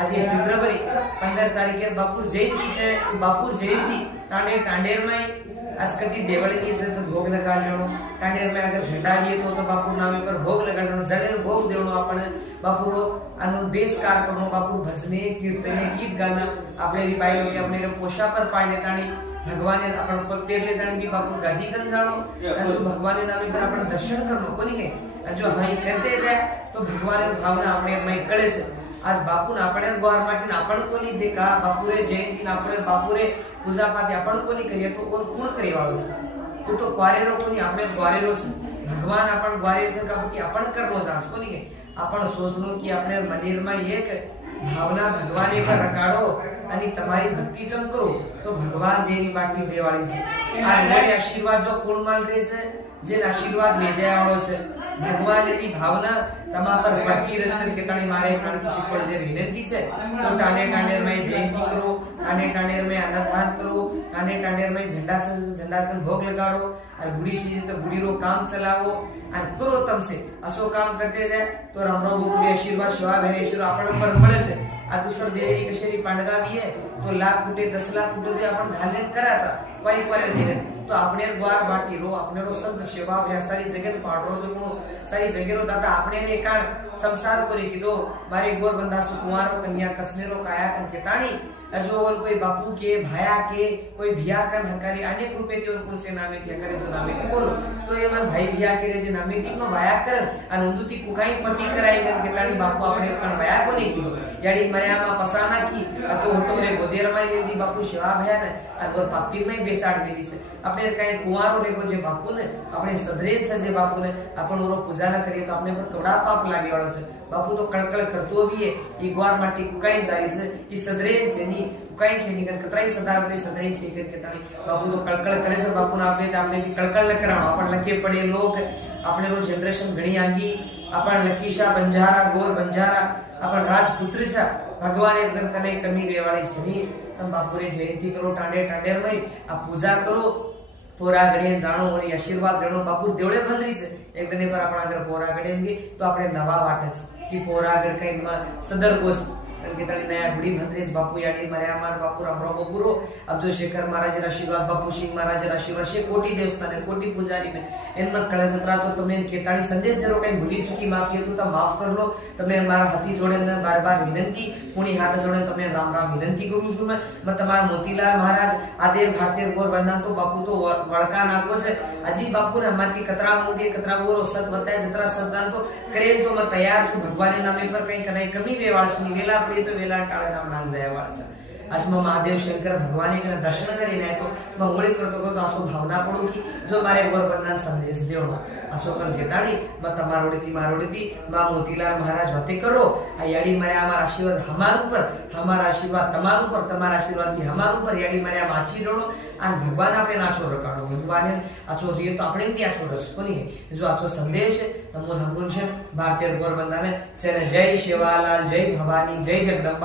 આજે ફેબ્રુઆરી 15 તારીખે બાપુ જયંતિ છે। બાપુ જયંતિ तांडे टांडेर में आज कति देवळी की इज्जत भोग लगाडणो टांडेर में अगर झंडा भी तो बापू नामे पर भोग लगाडणो जडेर भोग देवणो आपण बापू रो अनु बेसकार करनो बापू भजने कीर्तने गीत गाना आपणे भी पाइलो कि आपणे पोशा पर पाई लेतानी भगवान अपन पर पेर लेतानी भी बापू गादी गन जानो जो भगवान नामे पर आपण दर्शन करनो कोनी के जो हई करते जाए तो भगवान भावना आपणे में कळे छे। आज बापू આપણે द्वार માટે आपण કોની દેખા બાપુરે જયંતિ આપણે બાપુરે પૂજા પાઠ आपण કોની કરીએ તો કોણ કરી વાળો છે તો ક્વારેરો કોની આપણે ક્વારેરો છે ભગવાન आपण ક્વારે છે કે आपण કરનો જાસ કોની કે आपण સોચનો કે આપણે મંદિરમાં એક ભાવના ભગવાને પર રકાડો અને તમારી ભક્તિ તમ કરો તો ભગવાન દેની બાટી દેવાળી છે। આ મોરે આશીર્વાદ જો કોણ માંગ રહે છે જે આશીર્વાદ વેજાય વાળો છે भगवान की भावना तमा पर पड़ती रच करके तणी मारे प्राण की शिकवण जे विनंती छे तो टांडे टांडेर में जयंती करो टांडे टांडेर में अन्नदान करो टांडे टांडेर में झंडा कन भोग लगाड़ो और गुड़ी छी तो गुड़ी रो काम चलावो और करो तम से असो काम करते जाए तो रामराव बापू आशीर्वाद शिवा भैरेश्वर आपण पर મળે છે। आ तुसर देवी कशेरी पांडगावी है तो लाख फुटे 10 लाख फुटे दे आपण घालेन कराचा पाई पर दिने तो आपने द्वार बाटी रो अपने रो संत सेवा या सारी जगत पाडरो जो सारी जगह रो दादा अपने ने काण संसार कोरी कीधो मारे गोर बंदा सु कुंवारो कन्या कसनेरो काया कन केताणी अजो कोई बापू के भाया के कोई भिया कन हकारी अनेक रूपे ते उनको से नामे के करे जो नामे के बोलो तो ये मन भाई भिया के रे जे नामे ती नो भाया कर अनंदुती कुकाई पति कराई कन केताणी बापू अपने पण भाया कोनी कीधो याडी मर्यामा पसाना की तो होटो रे गोदेर में लेदी बापू सेवा भया ने और पापी में बेचाड़ मेली छे अपने काई कुंवारो रे को जे बापू ने अपने सदरे छे जे बापू ने अपन ओरो पूजा न करिए तो अपने पर कड़ा पाप लागे वाळो छे। बापू तो कळकळ करतो भी है ई ग्वार माटी कुकाई जाई छे ई सदरे छे नी कुकाई छे नी कन कतराई सदार तो सदरे छे के ताणी बापू तो कळकळ करे छे बापू ने आपने की कळकळ न कराणो अपन लखे पड़े लोग अपने रो जनरेशन घणी आगी अपन लकीशा बंजारा गोर बंजारा अपन राजपुत्र छे भगवान एक दिन कने कमी वेवाળી છે ની તમ બાપુરે જયંતી કરો टांडे टांडेर में आ पूजा करो पोरा गड़े जानो और आशीर्वाद लेनो बापू देवळे बंधरी छे एक दिन पर आपण अगर पोरा गड़े गे तो આપણે નવા વાટે છે कि पोरा गड़ कई सदर कोस के तड़ी नया गुड़ी भंद्रेश बापू यानी मर्या मार बापू रामराव बापूरो अब्दुल शेखर महाराज आशीर्वाद बापू सिंह महाराज आशीर्वाद शे कोटी देवस्थान कोटी पुजारी ने इन मन कळे जत्रा तो तमे केताणी संदेश देरो कई भूली चुकी माफी तो ता माफ कर लो तमे मारा हाथी जोड़े ने बार-बार विनंती कोणी हाथ जोड़े तमे राम-राम विनंती करू छु मैं तमार मोतीलाल महाराज आदेर भारतीय गोर बंधन तो बापू तो वळका नाको छे अजी बापू ने माती कतरा मंगे कतरा गोरो सत बताए जत्रा सदान तो करे तो मैं तैयार छु भगवान नामे पर कई कने कमी वेवाळ छनी वेला तो वेला टाळे राम नाम जयवाळ छे। आज में महादेव शंकर भगवान के दर्शन करीने तो मंगोळी करतो तो आसो भावना पडो की जो मारे गोर बंधन संदेश देवनो आसो कन केताणी म तमारोडीती मारोडीती मा मोतीलाल महाराज होते करो आ याडी मरे हमारा आशीर्वाद हमार ऊपर हमारा आशीर्वाद तमार ऊपर तमारा आशीर्वाद भी हमार ऊपर याडी मरे माची रोणो आ भगवान आपणे नाचो रकाणो भगवान आचो रियो तो आपणे भी आचो रस कोनी जो आचो संदेश तमो नमून भारतीय गोर बंधन जय जय शिवालाल जय भवानी जय जगदंबा।